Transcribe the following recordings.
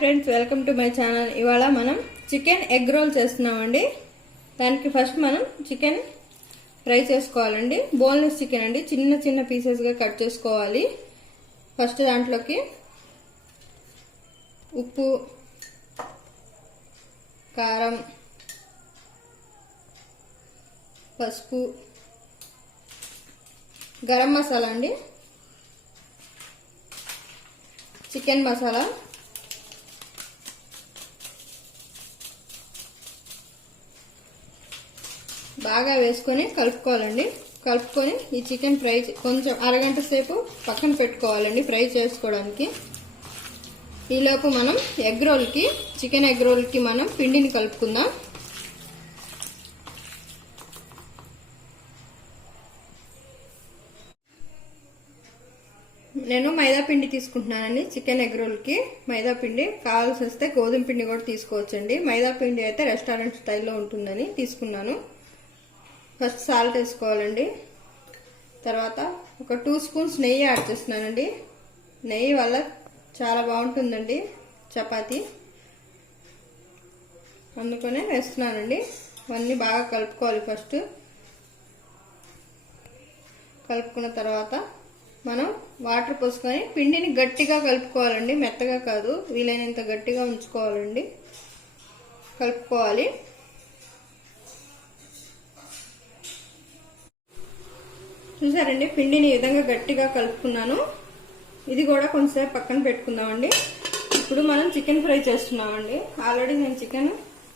Friends, welcome to my channel. ఇవాళ మనం chicken egg role చేస్తున్నామండి. దానికి ఫస్ట్ మనం చికెన్ ఫ్రై చేసుకోవాలండి. బోన్లెస్ చికెన్ అండి, చిన్న చిన్న పీసెస్గా కట్ చేసుకోవాలి. ఫస్ట్ దాంట్లోకి ఉప్పు, కారం, పసుపు, గరం మసాలా అండి, చికెన్ మసాలా, బాగా వేసుకొని కలుపుకోవాలండి. కలుపుకొని ఈ చికెన్ ఫ్రై కొంచెం అరగంట సేపు పక్కన పెట్టుకోవాలండి ఫ్రై చేసుకోవడానికి. ఈలోపు మనం ఎగ్ రోల్కి, చికెన్ ఎగ్ రోల్కి మనం పిండిని కలుపుకుందాం. నేను మైదా పిండి తీసుకుంటున్నానండి. చికెన్ ఎగ్ రోల్కి మైదా పిండి, కావాల్సి వస్తే గోధుమ పిండి కూడా తీసుకోవచ్చండి. మైదా పిండి అయితే రెస్టారెంట్ స్టైల్లో ఉంటుందని తీసుకున్నాను. ఫస్ట్ సాల్ట్ వేసుకోవాలండి. తర్వాత ఒక 2 స్పూన్స్ నెయ్యి యాడ్ చేస్తున్నానండి. నెయ్యి వల్ల చాలా బాగుంటుందండి చపాతీ, అందుకనే వేస్తున్నానండి. ఇవన్నీ బాగా కలుపుకోవాలి. ఫస్ట్ కలుపుకున్న తర్వాత మనం వాటర్ పోసుకొని పిండిని గట్టిగా కలుపుకోవాలండి, మెత్తగా కాదు, వీలైనంత గట్టిగా ఉంచుకోవాలండి. కలుపుకోవాలి. చూసారండి, పిండిని ఈ విధంగా గట్టిగా కలుపుకున్నాను. ఇది కూడా కొంచెంసేపు పక్కన పెట్టుకుందామండి. ఇప్పుడు మనం చికెన్ ఫ్రై చేస్తున్నామండి. ఆల్రెడీ నేను చికెన్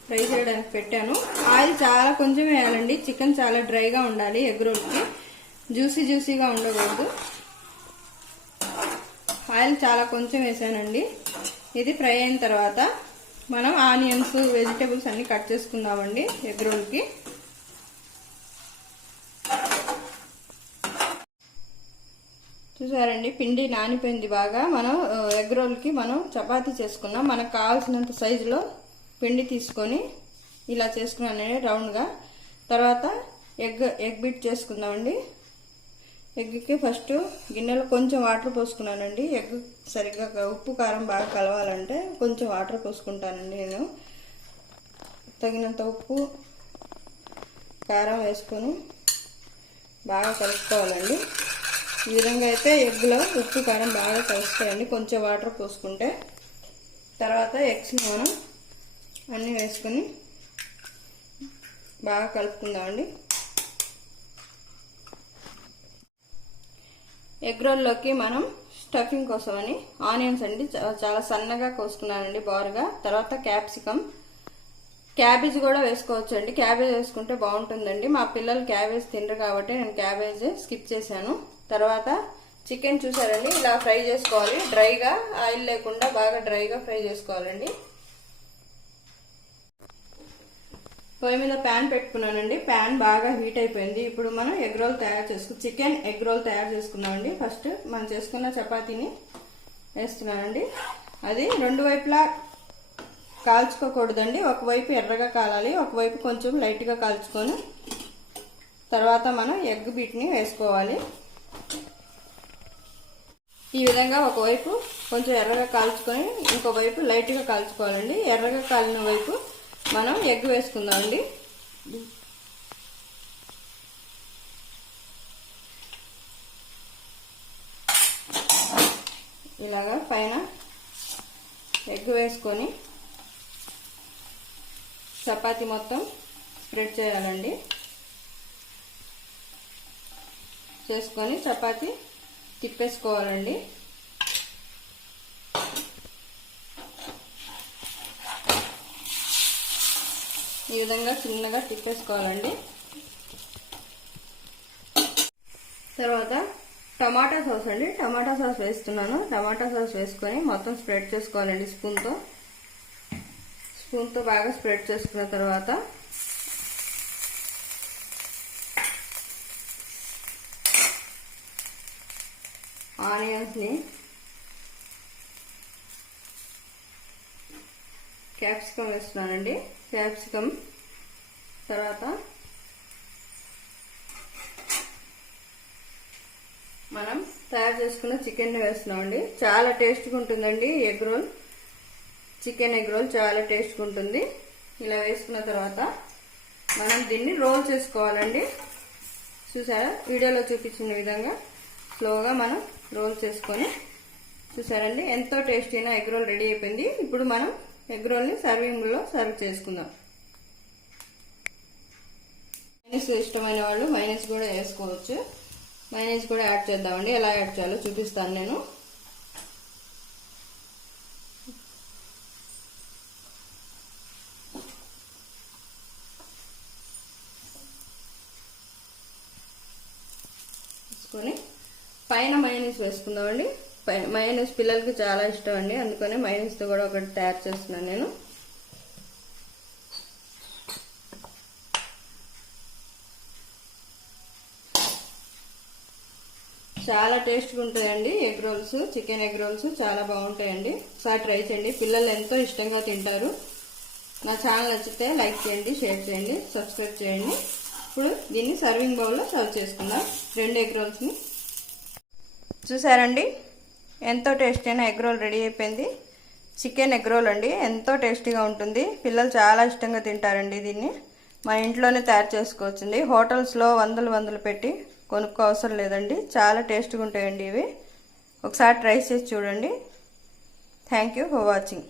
ఫ్రై చేయడానికి పెట్టాను. ఆయిల్ చాలా కొంచెం వేయాలండి. చికెన్ చాలా డ్రైగా ఉండాలి. ఎగ్ రోల్కి జ్యూసీగా ఉండకూడదు. ఆయిల్ చాలా కొంచెం వేసానండి. ఇది ఫ్రై అయిన తర్వాత మనం ఆనియన్స్, వెజిటేబుల్స్ అన్ని కట్ చేసుకుందామండి ఎగ్ రోల్కి. చూసారండి, పిండి నానిపోయింది బాగా. మనం ఎగ్ రోల్కి మనం చపాతీ చేసుకున్నాం. మనకు కావాల్సినంత సైజులో పిండి తీసుకొని ఇలా చేసుకున్నానండి రౌండ్గా. తర్వాత ఎగ్ బీట్ చేసుకుందామండి. ఎగ్కి ఫస్ట్ గిన్నెలో కొంచెం వాటర్ పోసుకున్నానండి. ఎగ్ సరిగ్గా ఉప్పు కారం బాగా కలవాలంటే కొంచెం వాటర్ పోసుకుంటానండి నేను. తగినంత ఉప్పు, కారం వేసుకొని బాగా కలుపుకోవాలండి. ఈ విధంగా అయితే ఎగ్లో ఉప్పు కారం బాగా కలుస్తాయండి కొంచెం వాటర్ పోసుకుంటే. తర్వాత ఎగ్స్ని మనం అన్నీ వేసుకొని బాగా కలుపుకుందామండి. ఎగ్ రోల్లోకి మనం స్టఫింగ్ కోసమని ఆనియన్స్ అండి చాలా సన్నగా కోసుకున్నానండి బారుగా. తర్వాత క్యాప్సికమ్, క్యాబేజ్ కూడా వేసుకోవచ్చు అండి. క్యాబేజ్ వేసుకుంటే బాగుంటుందండి. మా పిల్లలు క్యాబేజ్ తినరు కాబట్టి నేను క్యాబేజ్ స్కిప్ చేశాను. తర్వాత చికెన్ చూసారండి, ఇలా ఫ్రై చేసుకోవాలి. డ్రైగా, ఆయిల్ లేకుండా బాగా డ్రైగా ఫ్రై చేసుకోవాలండి. పొయ్యి మీద ప్యాన్ పెట్టుకున్నానండి. ప్యాన్ బాగా హీట్ అయిపోయింది. ఇప్పుడు మనం egg roll chicken egg role తయారు చేసుకున్నామండి. ఫస్ట్ మనం చేసుకున్న చపాతీని వేస్తున్నానండి. అది రెండు వైపులా కాల్చుకోకూడదండి. ఒకవైపు ఎర్రగా కాలాలి, ఒకవైపు కొంచెం లైట్గా కాల్చుకొని తర్వాత మనం ఎగ్ బీట్ని వేసుకోవాలి. ఈ విధంగా ఒకవైపు కొంచెం ఎర్రగా కాల్చుకొని ఇంకోవైపు లైట్గా కాల్చుకోవాలండి. ఎర్రగా కాలిన వైపు మనం ఎగ్ వేసుకుందామండి. ఇలాగా పైన ఎగ్ వేసుకొని చపాతీ మొత్తం స్ప్రెడ్ చేయాలండి. చేసుకొని చపాతీ తిప్పేసుకోవాలండి. ఈ విధంగా చిన్నగా తిప్పేసుకోవాలండి. తర్వాత టమాటా సాస్ అండి, టమాటా సాస్ వేస్తున్నాను. టమాటా సాస్ వేసుకొని మొత్తం స్ప్రెడ్ చేసుకోవాలండి. స్పూన్తో బాగా స్ప్రెడ్ చేసుకున్న తర్వాత ఆనియన్స్ని, క్యాప్సికమ్ వేస్తున్నానండి. క్యాప్సికమ్ తర్వాత మనం తయారు చేసుకున్న చికెన్ వేస్తున్నామండి. చాలా టేస్ట్గా ఉంటుందండి egg role. Chicken egg role చాలా టేస్ట్గా ఉంటుంది. ఇలా వేసుకున్న తర్వాత మనం దీన్ని రోల్ చేసుకోవాలండి. చూసారా, వీడియోలో చూపించిన విధంగా స్లోగా మనం రోల్ చేసుకొని, చూసారండి ఎంతో టేస్టీ అయిన ఎగ్ రోల్ రెడీ అయిపోయింది. ఇప్పుడు మనం ఎగ్ రోల్ని సర్వింగ్లో సర్వ్ చేసుకుందాం. మైనస్ ఇష్టమైన వాళ్ళు మైనస్ కూడా వేసుకోవచ్చు. మైనస్ కూడా యాడ్ చేద్దామండి. ఎలా యాడ్ చేయాలో చూపిస్తాను నేను. తీసుకొని పైన మైనస్ వేసుకుందామండి. మైనస్ పిల్లలకి చాలా ఇష్టం అండి, అందుకనే మైనస్తో కూడా ఒకటి తయారు చేస్తున్నాను నేను. చాలా టేస్ట్గా ఉంటాయండి egg rolls. Chicken egg rolls చాలా బాగుంటాయండి. ఒకసారి ట్రై చేయండి, పిల్లలు ఎంతో ఇష్టంగా తింటారు. నా ఛానల్ నచ్చితే లైక్ చేయండి, షేర్ చేయండి, సబ్స్క్రైబ్ చేయండి. ఇప్పుడు దీన్ని సర్వింగ్ బౌల్లో సర్వ్ చేసుకుందాం 2 ఎగ్ రోల్స్ని. చూసారండి ఎంతో టేస్టీ అయిన ఎగ్ రోల్ రెడీ అయిపోయింది. చికెన్ ఎగ్ రోల్ అండి, ఎంతో టేస్టీగా ఉంటుంది. పిల్లలు చాలా ఇష్టంగా తింటారండి. దీన్ని మన ఇంట్లోనే తయారు చేసుకోవచ్చండి. హోటల్స్లో వందలు పెట్టి కొనుక్కో అవసరం లేదండి. చాలా టేస్ట్గా ఉంటాయండి ఇవి. ఒకసారి ట్రై చేసి చూడండి. Thank you for watching.